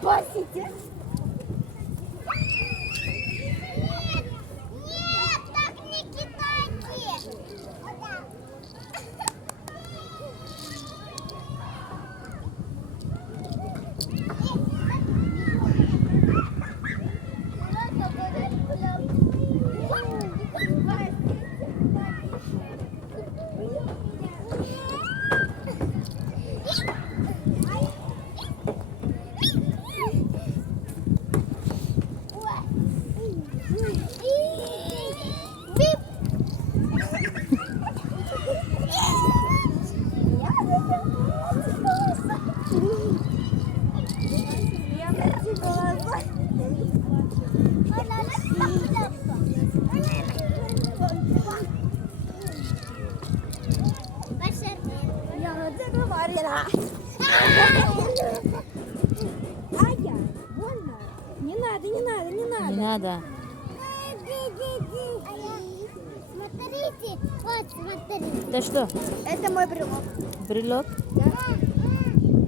Спасите. Нет, так не кидайте. Ая, больно. Не надо, не надо, не надо. Не надо. Смотрите, вот смотрите. Это что? Это мой брелок. Брелок? Да.